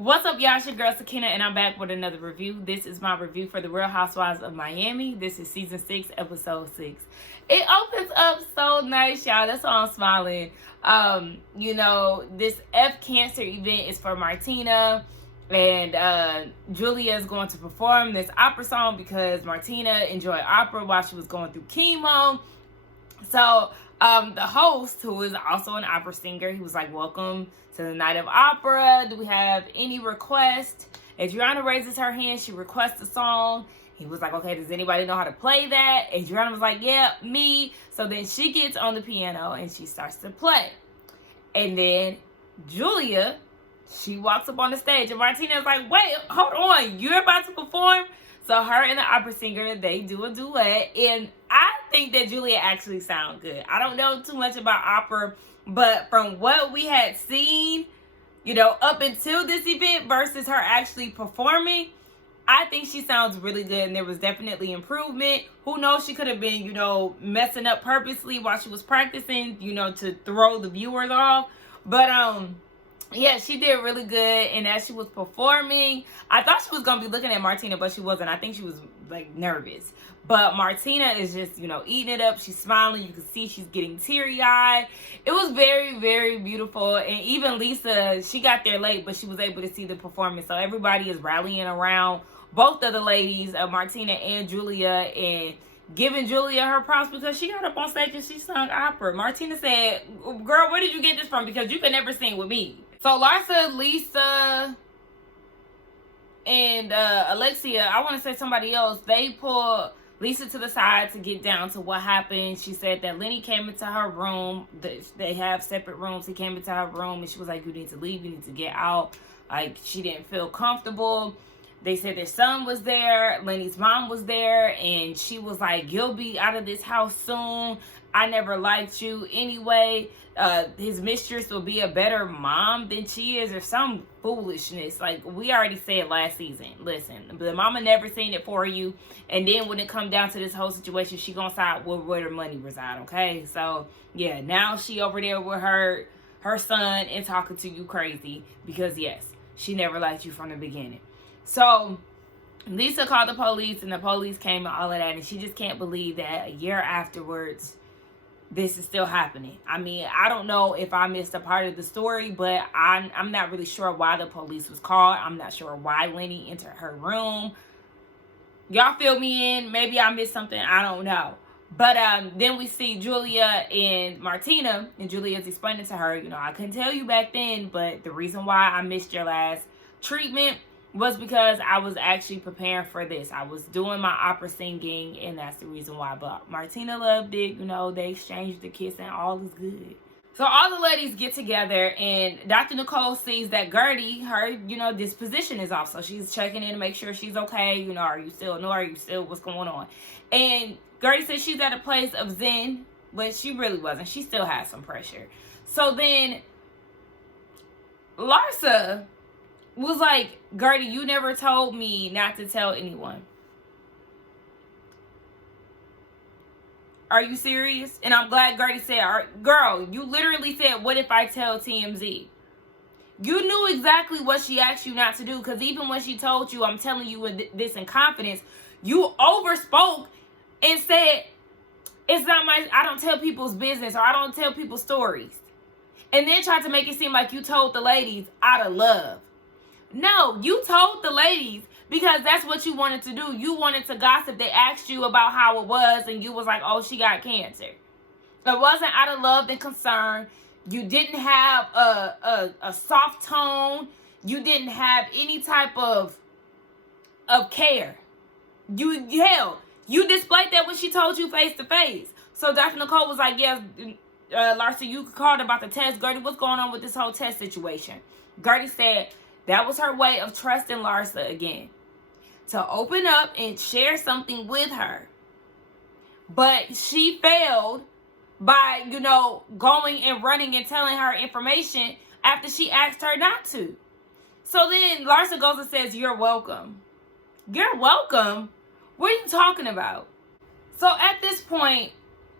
What's up, y'all? It's your girl Sakina, and I'm back with another review. This is my review for the Real Housewives of Miami. This is season 6, episode 6. It opens up so nice, y'all. That's why I'm smiling. This F Cancer event is for Martina, and Julia is going to perform this opera song because Martina enjoyed opera while she was going through chemo. So the host, who is also an opera singer, he was like, "Welcome to the night of opera. Do we have any requests?" Adriana raises her hand. She requests a song. He was like, "Okay, does anybody know how to play that?" Adriana was like, "Yeah, me." So then she gets on the piano and she starts to play. And then Julia, she walks up on the stage and Martina's like, "Wait, hold on. You're about to perform?" So her and the opera singer, they do a duet. And I think that Julia actually sounds good. I don't know too much about opera, but from what we had seen, up until this event versus her actually performing, I think she sounds really good, and there was definitely improvement. Who knows, she could have been, messing up purposely while she was practicing, to throw the viewers off. But, yeah, she did really good, and as she was performing, I thought she was going to be looking at Martina, but she wasn't. I think she was, nervous. But Martina is just, eating it up. She's smiling. You can see she's getting teary-eyed. It was very, very beautiful. And even Lisa, she got there late, but she was able to see the performance. So everybody is rallying around both of the ladies, Martina and Julia, and giving Julia her props because she got up on stage and she sung opera. Martina said, "Girl, where did you get this from? Because you could never sing with me." So Larsa, Lisa, and Alexia, I want to say somebody else, they pulled Lisa to the side to get down to what happened. She said that Lenny came into her room. They have separate rooms. He came into her room and she was like, "You need to leave. You need to get out." Like, she didn't feel comfortable. They said their son was there. Lenny's mom was there. And she was like, "You'll be out of this house soon. I never liked you anyway. His mistress will be a better mom than she is," or some foolishness. Like, we already said last season. Listen, the mama never seen it for you. And then when it come down to this whole situation, she gonna side with where her money reside, okay? So, yeah, now she over there with her son and talking to you crazy because, yes, she never liked you from the beginning. So Lisa called the police, and the police came and all of that, and she just can't believe that a year afterwards, this is still happening. I mean, I don't know if I missed a part of the story, but I'm not really sure why the police was called. I'm not sure why Lenny entered her room. Y'all fill me in. Maybe I missed something. I don't know. But then we see Julia and Martina, and Julia's explaining to her, "I couldn't tell you back then, but the reason why I missed your last treatment was because I was actually preparing for this. I was doing my opera singing, and that's the reason why." But Martina loved it. They exchanged the kiss, and all is good. So all the ladies get together, and Dr. Nicole sees that Gertie, her, disposition is off. So she's checking in to make sure she's okay. Are you still, what's going on? And Gertie says she's at a place of zen, but she really wasn't. She still has some pressure. So then Larsa was like, "Gertie, you never told me not to tell anyone. Are you serious?" And I'm glad Gertie said, "Girl, you literally said, what if I tell TMZ?" You knew exactly what she asked you not to do, because even when she told you, "I'm telling you this in confidence," you overspoke and said, I don't tell people's business, or I don't tell people's stories. And then tried to make it seem like you told the ladies out of love. No, you told the ladies because that's what you wanted to do. You wanted to gossip. They asked you about how it was, and you was like, "Oh, she got cancer." It wasn't out of love and concern. You didn't have a soft tone. You didn't have any type of care. You displayed that when she told you face to face. So Dr. Nicole was like, "Yes, Larsa, you called about the test. Gertie, what's going on with this whole test situation?" Gertie said that was her way of trusting Larsa again, to open up and share something with her. But she failed by, going and running and telling her information after she asked her not to. So then Larsa goes and says, "You're welcome." You're welcome? What are you talking about? So at this point,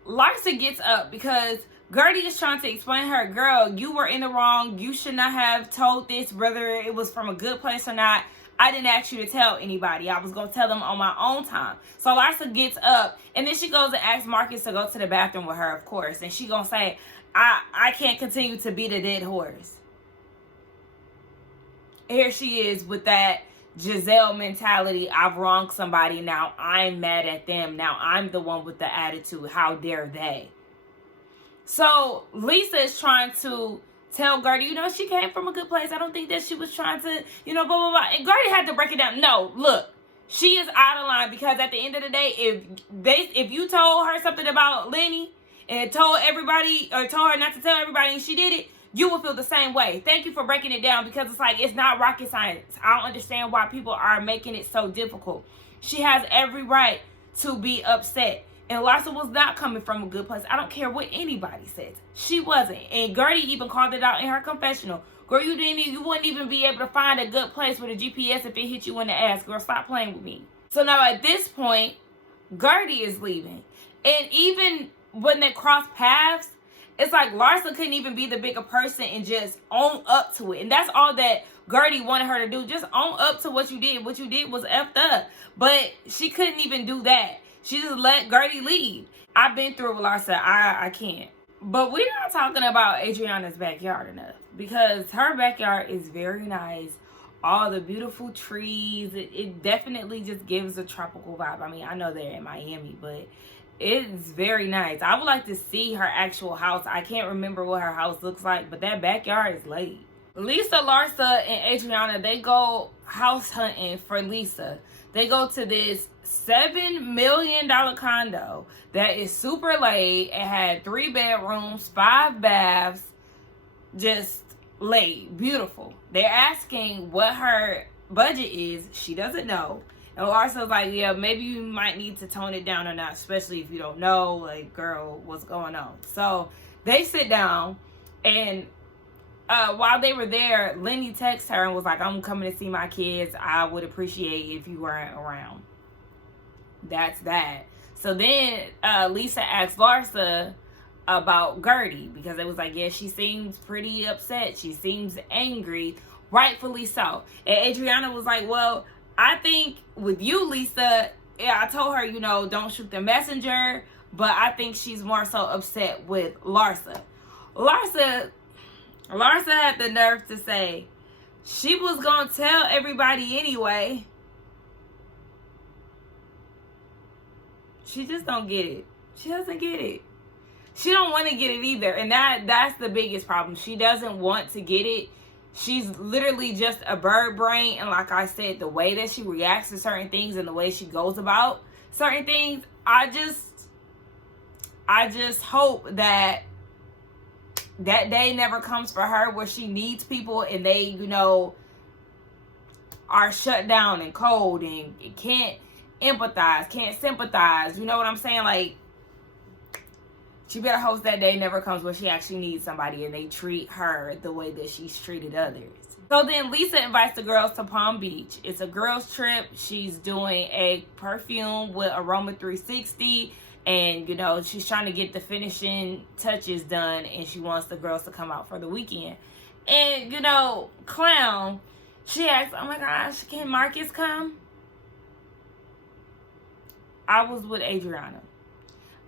Larsa gets up because Gertie is trying to explain her, girl, you were in the wrong. You should not have told this, whether it was from a good place or not. I didn't ask you to tell anybody. I was going to tell them on my own time. So Larsa gets up, and then she goes and asks Marcus to go to the bathroom with her, of course. And she going to say, I can't continue to beat a dead horse. Here she is with that Giselle mentality. I've wronged somebody. Now I'm mad at them. Now I'm the one with the attitude. How dare they? So Lisa is trying to tell Gertie, you know, she came from a good place. I don't think that she was trying to, you know, blah, blah, blah. And Gertie had to break it down. No, look, she is out of line, because at the end of the day, if you told her something about Lenny and told everybody, or told her not to tell everybody, and she did it, you will feel the same way. Thank you for breaking it down, because it's like, it's not rocket science. I don't understand why people are making it so difficult. She has every right to be upset. And Larsa was not coming from a good place. I don't care what anybody says. She wasn't. And Gertie even called it out in her confessional. Girl, you wouldn't even be able to find a good place with a GPS if it hit you in the ass. Girl, stop playing with me. So now at this point, Gertie is leaving. And even when they cross paths, it's like Larsa couldn't even be the bigger person and just own up to it. And that's all that Gertie wanted her to do. Just own up to what you did. What you did was effed up. But she couldn't even do that. She just let Gertie leave. I've been through with Larsa. I can't. But we're not talking about Adriana's backyard enough, because her backyard is very nice. All the beautiful trees. It definitely just gives a tropical vibe. I mean, I know they're in Miami, but it's very nice. I would like to see her actual house. I can't remember what her house looks like, but that backyard is laid. Lisa, Larsa, and Adriana, they go house hunting for Lisa. They go to this $7 million condo that is super laid. It had 3 bedrooms, 5 baths, just laid, beautiful. They're asking what her budget is. She doesn't know. And Larsa's like, yeah, maybe you might need to tone it down or not, especially if you don't know, like, girl, what's going on. So they sit down, and while they were there, Lenny texted her and was like, I'm coming to see my kids. I would appreciate if you weren't around. That's that. So then Lisa asked Larsa about Gertie, because it was like, yeah, she seems pretty upset. She seems angry, rightfully so. And Adriana was like, well, I think with you, Lisa, yeah, I told her, you know, don't shoot the messenger, but I think she's more so upset with Larsa. Larsa had the nerve to say she was going to tell everybody anyway. She just don't get it. She doesn't get it. She don't want to get it either. And that's the biggest problem. She doesn't want to get it. She's literally just a bird brain. And like I said, the way that she reacts to certain things and the way she goes about certain things, I just hope that day never comes for her where she needs people and they, you know, are shut down and cold and can't empathize, can't sympathize. You know what I'm saying? Like, she better hope that day never comes where she actually needs somebody and they treat her the way that she's treated others. So then Lisa invites the girls to Palm Beach. It's a girls trip. She's doing a perfume with RHOM 360. And, you know, she's trying to get the finishing touches done. And she wants the girls to come out for the weekend. And, you know, Clown, she asks, oh my gosh, can Marcus come? I was with Adriana.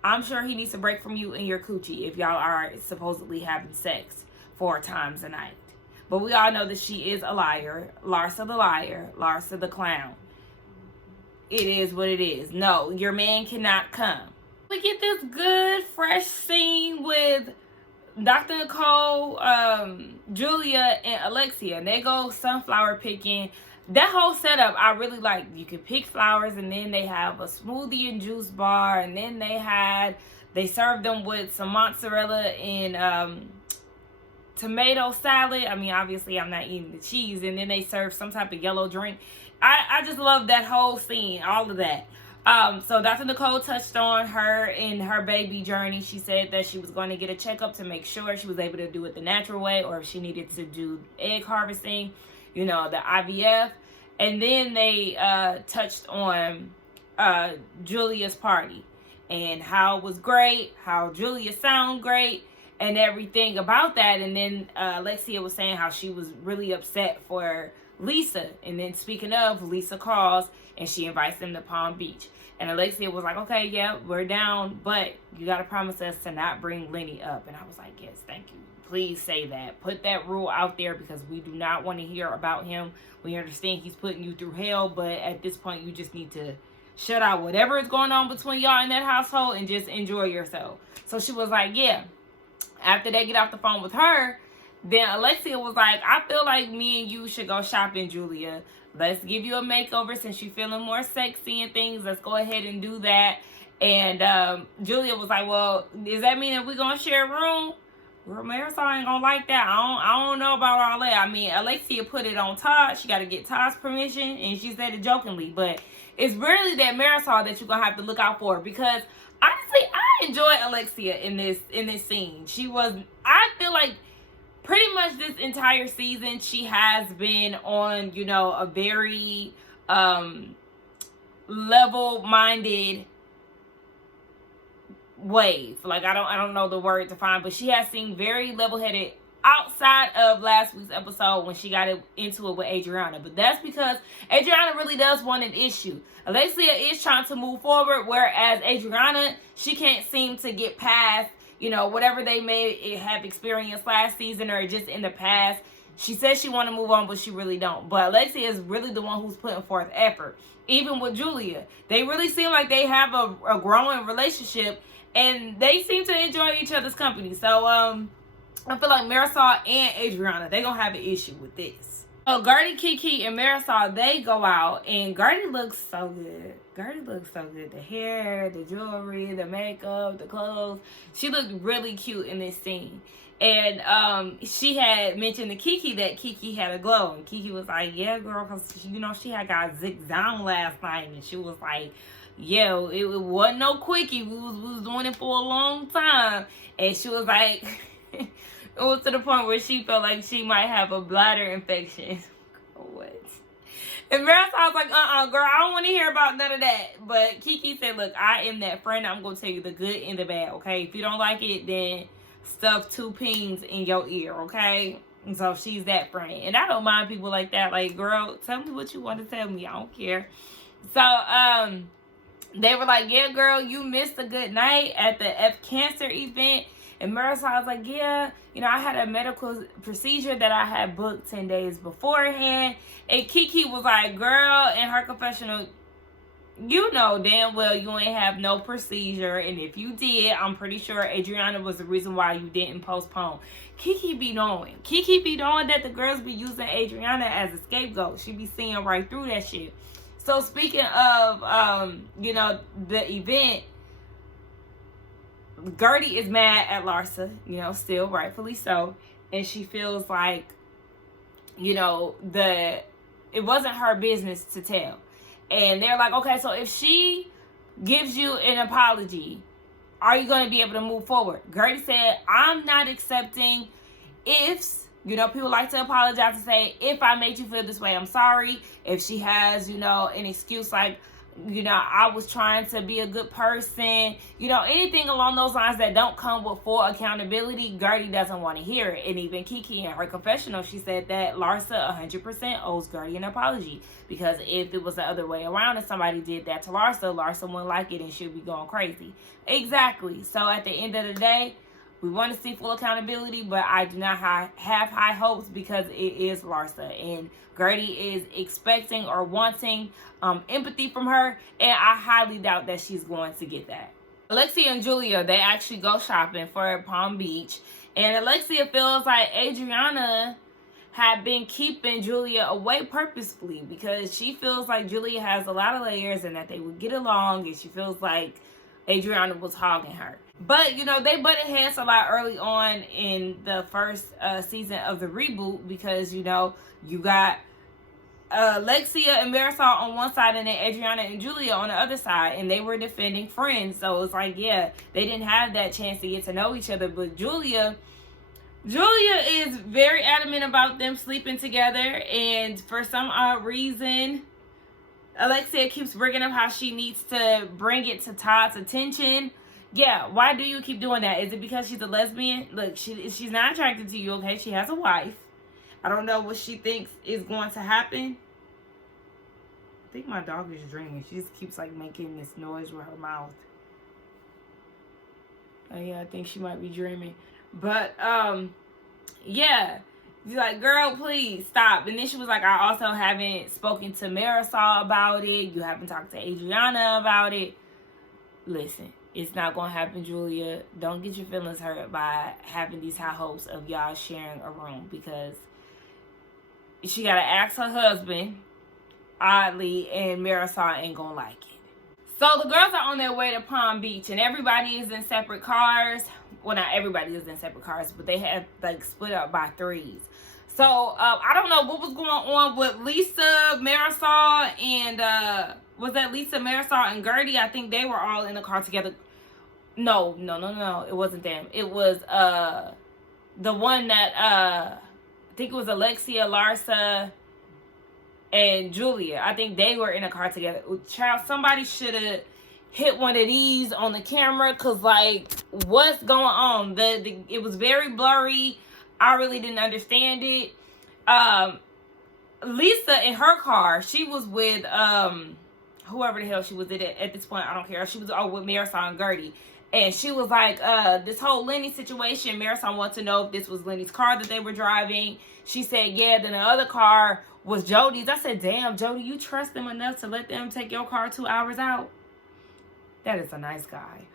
I'm sure he needs a break from you and your coochie if y'all are supposedly having sex 4 times a night. But we all know that she is a liar. Larsa the liar. Larsa the clown. It is what it is. No, your man cannot come. We get this good, fresh scene with Dr. Nicole, Julia, and Alexia. And they go sunflower picking. That whole setup, I really like. You can pick flowers, and then they have a smoothie and juice bar. And then they served them with some mozzarella and tomato salad. I mean, obviously, I'm not eating the cheese. And then they served some type of yellow drink. I just love that whole scene, all of that. So Dr. Nicole touched on her in her baby journey. She said that she was going to get a checkup to make sure she was able to do it the natural way, or if she needed to do egg harvesting, you know, the IVF. And then they touched on Julia's party and how it was great, how Julia sounded great. and everything about that. And then Alexia was saying how she was really upset for Lisa. And then speaking of, Lisa calls and she invites them to Palm Beach. And Alexia was like, okay, yeah, we're down, but you got to promise us to not bring Lenny up. And I was like, yes, thank you. Please say that. Put that rule out there, because we do not want to hear about him. We understand he's putting you through hell, but at this point, you just need to shut out whatever is going on between y'all in that household and just enjoy yourself. So she was like, yeah. After they get off the phone with her, then Alexia was like, I feel like me and you should go shopping, Julia. Let's give you a makeover since you're feeling more sexy and things. Let's go ahead and do that. And Julia was like, well, does that mean that we're going to share a room? Girl, Marisol ain't gonna like that. I don't know about all that. I mean, Alexia put it on Todd. She got to get Todd's permission, and she said it jokingly. But it's really that Marisol that you're gonna have to look out for, because honestly, I enjoyed Alexia in this scene. I feel like pretty much this entire season she has been on, you know, a very level-minded wave. Like, I don't know the word to find, but she has seemed very level-headed outside of last week's episode when she got into it with Adriana. But that's because Adriana really does want an issue. Alexia is trying to move forward, whereas Adriana, she can't seem to get past, you know, whatever they may have experienced last season or just in the past. She says she want to move on, but she really don't. But Alexia is really the one who's putting forth effort. Even with Julia, they really seem like they have a growing relationship, and they seem to enjoy each other's company. So, I feel like Marisol and Adriana, they gonna have an issue with this. So, Gertie, Kiki, and Marisol, they go out, and Gertie looks so good. Gertie looks so good. The hair, the jewelry, the makeup, the clothes. She looked really cute in this scene. And she had mentioned to Kiki that Kiki had a glow. And Kiki was like, yeah, girl, because, you know, she had got zicked down last night. And she was like, yo, it wasn't no quickie. We was doing it for a long time. And she was like, it was to the point where she felt like she might have a bladder infection. What? And Marisol was like, girl, I don't want to hear about none of that. But Kiki said, look, I am that friend. I'm going to tell you the good and the bad, okay? If you don't like it, then stuff 2 pins in your ear, okay? And so she's that friend. And I don't mind people like that. Like, girl, tell me what you want to tell me. I don't care. So, they were like, yeah, girl, you missed a good night at the F Cancer event. And Marisol was like, yeah, you know, I had a medical procedure that I had booked 10 days beforehand. And Kiki was like, girl, in her confessional, you know damn well you ain't have no procedure. And if you did, I'm pretty sure Adriana was the reason why you didn't postpone. Kiki be knowing. Kiki be knowing that the girls be using Adriana as a scapegoat. She be seeing right through that shit. So speaking of, you know, the event, Gertie is mad at Larsa, you know, still rightfully so. And she feels like, you know, it wasn't her business to tell. And they're like, okay, so if she gives you an apology, are you going to be able to move forward? Gertie said, I'm not accepting ifs. You know, people like to apologize and say, if I made you feel this way, I'm sorry. If she has, you know, an excuse like, you know, I was trying to be a good person, you know, anything along those lines that don't come with full accountability, Gertie doesn't want to hear it. And even Kiki in her confessional, she said that Larsa 100% owes Gertie an apology, because if it was the other way around and somebody did that to Larsa, Larsa wouldn't like it and she'd be going crazy. Exactly. So at the end of the day, we want to see full accountability, but I do not have high hopes, because it is Larsa. And Gertie is expecting or wanting empathy from her, and I highly doubt that she's going to get that. Alexia and Julia, they actually go shopping for Palm Beach. And Alexia feels like Adriana had been keeping Julia away purposefully, because she feels like Julia has a lot of layers and that they would get along, and she feels like Adriana was hogging her. But, you know, they butted heads a lot early on in the first season of the reboot, because, you know, you got Alexia and Marisol on one side and then Adriana and Julia on the other side, and they were defending friends. So it's like, yeah, they didn't have that chance to get to know each other. But Julia is very adamant about them sleeping together, and for some odd reason, Alexia keeps bringing up how she needs to bring it to Todd's attention. Yeah, why do you keep doing that? Is it because she's a lesbian? Look, she's not attracted to you, okay? She has a wife. I don't know what she thinks is going to happen. I think my dog is dreaming. She just keeps, like, making this noise with her mouth. Oh, yeah, I think she might be dreaming. But, yeah. She's like, girl, please, stop. And then she was like, I also haven't spoken to Marisol about it. You haven't talked to Adriana about it. Listen, it's not going to happen, Julia. Don't get your feelings hurt by having these high hopes of y'all sharing a room, because she got to ask her husband, oddly, and Marisol ain't going to like it. So the girls are on their way to Palm Beach, and everybody is in separate cars. Well, not everybody is in separate cars, but they have, like, split up by threes. So, I don't know what was going on with Lisa, Marisol, and, was that Lisa, Marisol, and Gertie? I think they were all in the car together. No. It wasn't them. It was, the one that, I think it was Alexia, Larsa, and Julia. I think they were in a car together. Child, somebody should have hit one of these on the camera, because, like, what's going on? It was very blurry. I really didn't understand it. Lisa, in her car, she was with whoever the hell she was at this point. I don't care. She was with Marisol and Gertie. And she was like, this whole Lenny situation, Marisol wanted to know if this was Lenny's car that they were driving. She said, yeah. Then the other car was Jody's. I said, damn, Jody, you trust them enough to let them take your car 2 hours out? That is a nice guy.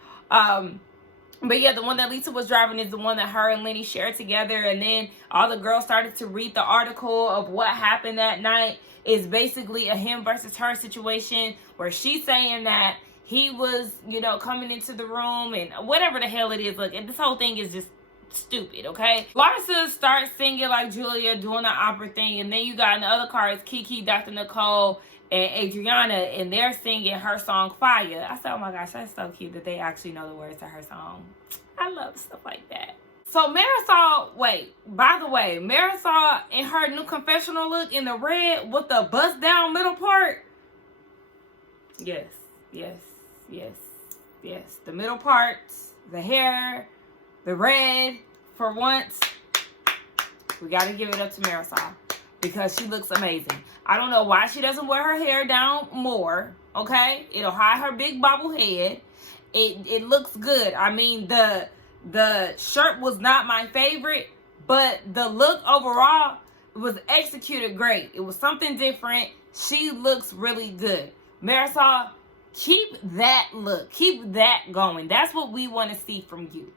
But yeah, the one that Lisa was driving is the one that her and Lenny shared together. And then all the girls started to read the article of what happened that night. It's basically a him versus her situation, where she's saying that he was, you know, coming into the room and whatever the hell it is. Look, and this whole thing is just stupid, okay? Larsa starts singing like Julia, doing the opera thing. And then you got in the other car is Kiki, Dr. Nicole, and Adriana, and they're singing her song Fire. I said, oh my gosh, that's so cute that they actually know the words to her song. I love stuff like that. So Marisol, by the way, Marisol in her new confessional look in the red with the bust down middle part. Yes. The middle parts, the hair, the red, for once, we got to give it up to Marisol, because she looks amazing. I don't know why she doesn't wear her hair down more, okay? It'll hide her big bobble head. It looks good. I mean, the shirt was not my favorite, but the look overall was executed great. It was something different. She looks really good. Marisol, keep that look. Keep that going. That's what we want to see from you.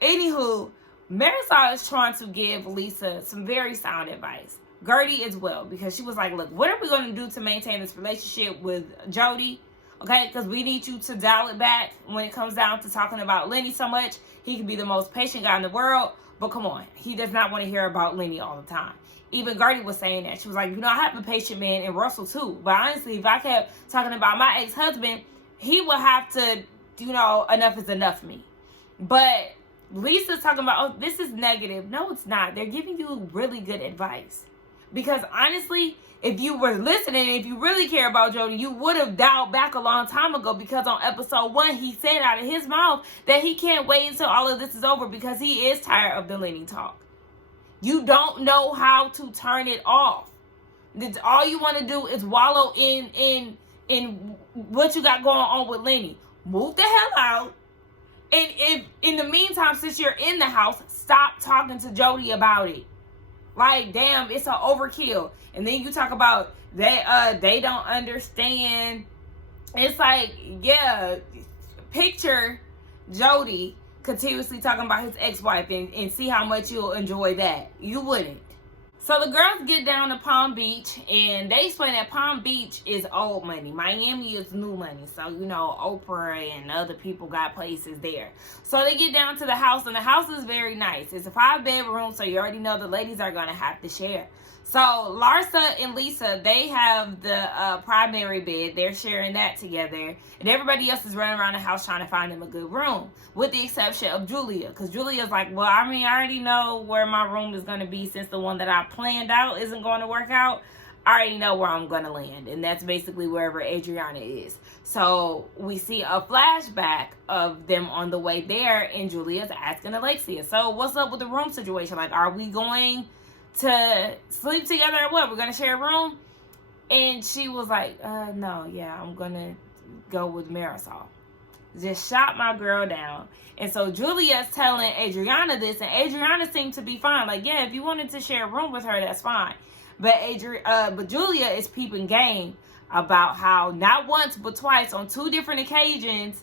Anywho, Marisol is trying to give Lisa some very sound advice. Gertie as well, because she was like, look, what are we going to do to maintain this relationship with Jody? Okay, because we need you to dial it back when it comes down to talking about Lenny so much. He can be the most patient guy in the world, but come on, he does not want to hear about Lenny all the time. Even Gertie was saying that. She was like, you know, I have a patient man in Russell too, but honestly, if I kept talking about my ex-husband, he would have to, you know, enough is enough me. But Lisa's talking about, oh, this is negative. No, it's not. They're giving you really good advice. Because honestly, if you were listening, if you really care about Jody, you would have dialed back a long time ago, because on episode 1, he said out of his mouth that he can't wait until all of this is over, because he is tired of the Lenny talk. You don't know how to turn it off. All you want to do is wallow in what you got going on with Lenny. Move the hell out. And if in the meantime, since you're in the house, stop talking to Jody about it. Like, damn, it's an overkill. And then you talk about they don't understand. It's like, yeah, picture Jody continuously talking about his ex-wife and see how much you'll enjoy that. You wouldn't. So the girls get down to Palm Beach, and they explain that Palm Beach is old money. Miami is new money. So, you know, Oprah and other people got places there. So they get down to the house, and the house is very nice. It's a 5-bedroom, so you already know the ladies are going to have to share. So Larsa and Lisa, they have the primary bed. They're sharing that together. And everybody else is running around the house trying to find them a good room, with the exception of Julia. Because Julia's like, well, I mean, I already know where my room is going to be, since the one that I planned out isn't going to work out. I already know where I'm gonna land, and that's basically wherever Adriana is. So we see a flashback of them on the way there, and Julia's asking Alexia, so what's up with the room situation? Like, are we going to sleep together or what? We're gonna share a room? And she was like, no, yeah, I'm gonna go with Marisol. Just shot my girl down. And so Julia's telling Adriana this, and Adriana seemed to be fine. Like, yeah, if you wanted to share a room with her, that's fine. But Julia is peeping game about how not once but twice on 2 different occasions,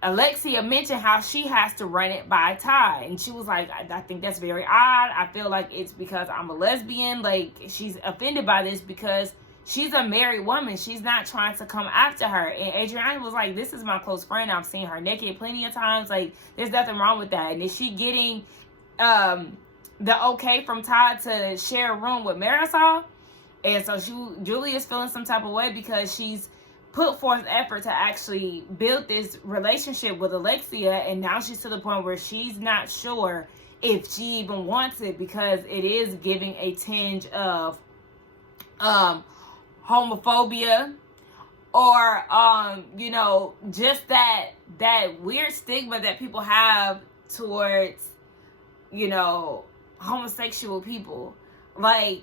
Alexia mentioned how she has to run it by Ty. And she was like, I think that's very odd. I feel like it's because I'm a lesbian. Like, she's offended by this because she's a married woman. She's not trying to come after her. And Adriana was like, this is my close friend. I've seen her naked plenty of times. Like, there's nothing wrong with that. And is she getting the okay from Todd to share a room with Marisol? And so Julia's feeling some type of way because she's put forth effort to actually build this relationship with Alexia, and now she's to the point where she's not sure if she even wants it, because it is giving a tinge of homophobia, or you know, just that weird stigma that people have towards, you know, homosexual people. Like,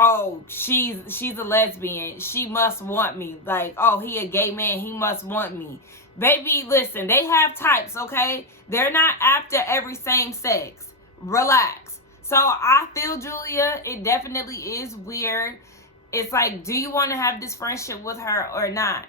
oh, she's a lesbian, she must want me. Like, oh, he a gay man, he must want me. Baby, listen, they have types, okay? They're not after every same sex. Relax. So I feel, Julia, it definitely is weird. It's like, do you want to have this friendship with her or not?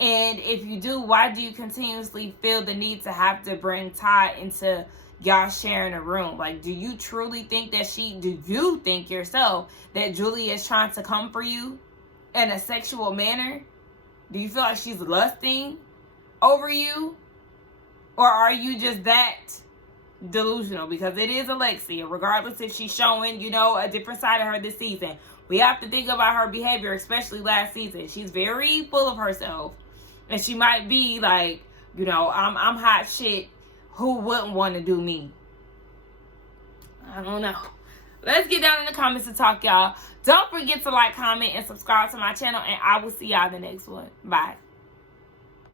And if you do, why do you continuously feel the need to have to bring Ty into y'all sharing a room? Like, do you truly think that do you think yourself that Julia is trying to come for you in a sexual manner? Do you feel like she's lusting over you? Or are you just that delusional? Because it is Alexia, regardless if she's showing, you know, a different side of her this season. We have to think about her behavior, especially last season. She's very full of herself. And she might be like, you know, I'm hot shit. Who wouldn't want to do me? I don't know. Let's get down in the comments and talk, y'all. Don't forget to like, comment, and subscribe to my channel. And I will see y'all in the next one. Bye.